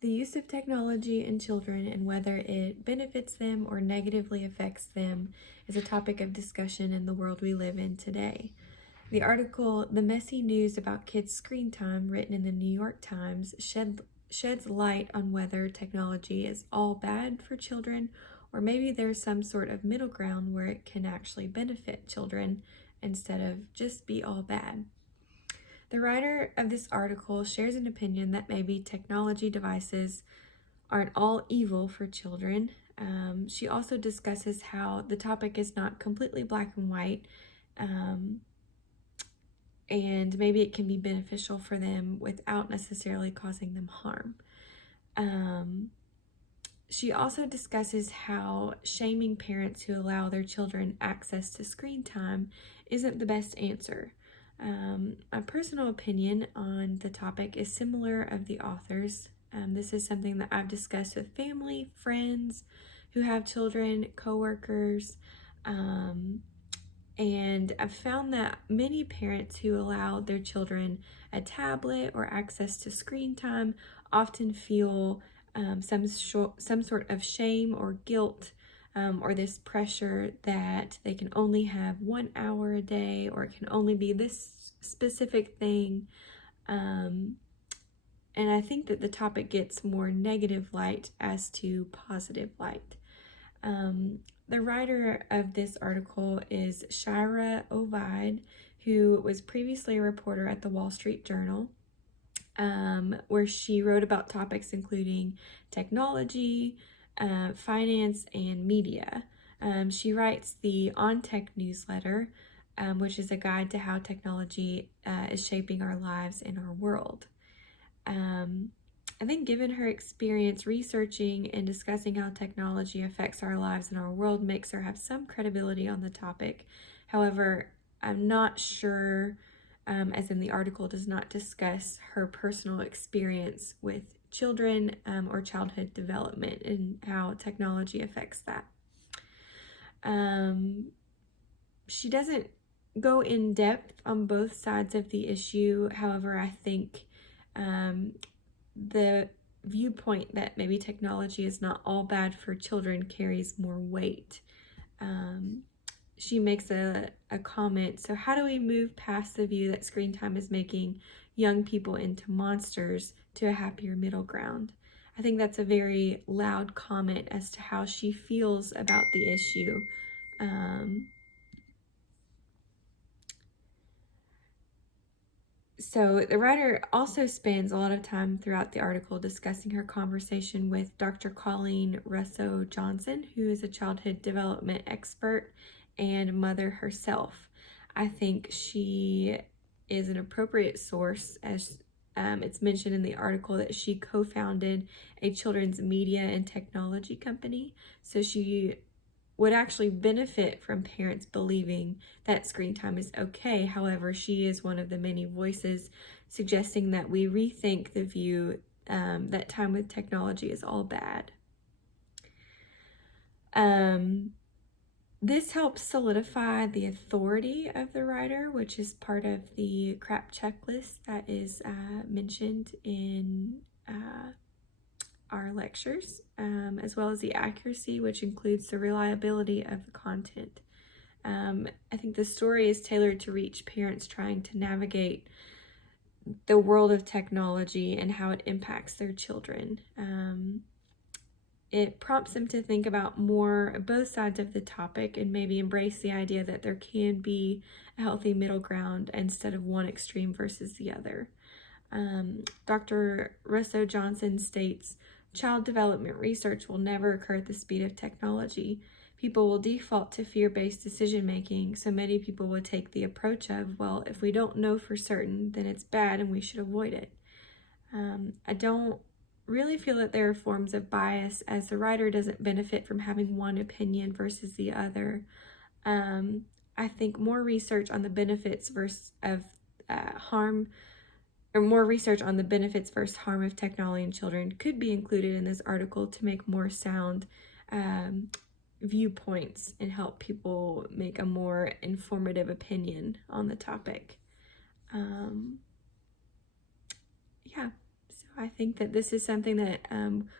The use of technology in children and whether it benefits them or negatively affects them is a topic of discussion in the world we live in today. The article, The Messy News About Kids' Screen Time, written in the New York Times, sheds light on whether technology is all bad for children, or maybe there's some sort of middle ground where it can actually benefit children instead of just be all bad. The writer of this article shares an opinion that maybe technology devices aren't all evil for children. She also discusses how the topic is not completely black and white, and maybe it can be beneficial for them without necessarily causing them harm. She also discusses how shaming parents who allow their children access to screen time isn't the best answer. My personal opinion on the topic is similar of the authors. This is something that I've discussed with family, friends who have children, coworkers, and I've found that many parents who allow their children a tablet or access to screen time often feel some sort of shame or guilt, or this pressure that they can only have 1 hour a day, or it can only be this specific thing. And I think that the topic gets more negative light as to positive light. The writer of this article is Shira Ovide, who was previously a reporter at the Wall Street Journal, where she wrote about topics including technology, finance, and media. She writes the On Tech newsletter, which is a guide to how technology is shaping our lives and our world. I think given her experience researching and discussing how technology affects our lives and our world makes her have some credibility on the topic. However, I'm not sure, as in the article does not discuss her personal experience with children or childhood development and how technology affects that. She doesn't go in depth on both sides of the issue. However, I think the viewpoint that maybe technology is not all bad for children carries more weight. She makes a comment, so how do we move past the view that screen time is making young people into monsters to a happier middle ground? I think that's a very loud comment as to how she feels about the issue. So the writer also spends a lot of time throughout the article discussing her conversation with Dr. Colleen Russo Johnson, who is a childhood development expert and mother herself. I think she is an appropriate source, as it's mentioned in the article that she co-founded a children's media and technology company. So she would actually benefit from parents believing that screen time is okay. However, she is one of the many voices suggesting that we rethink the view that time with technology is all bad. This helps solidify the authority of the writer, which is part of the CRAP checklist that is mentioned in our lectures, as well as the accuracy, which includes the reliability of the content. I think the story is tailored to reach parents trying to navigate the world of technology and how it impacts their children. It prompts them to think about both sides of the topic and maybe embrace the idea that there can be a healthy middle ground instead of one extreme versus the other. Dr. Russo Johnson states, child development research will never occur at the speed of technology. People will default to fear-based decision-making, so many people will take the approach of, well, if we don't know for certain, then it's bad and we should avoid it. I don't really feel that there are forms of bias, as the writer doesn't benefit from having one opinion versus the other. I think more research on the benefits versus harm of technology in children could be included in this article to make more sound viewpoints and help people make a more informative opinion on the topic. Yeah, so I think that this is something that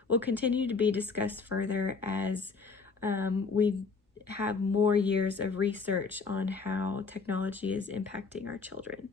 will continue to be discussed further as we have more years of research on how technology is impacting our children.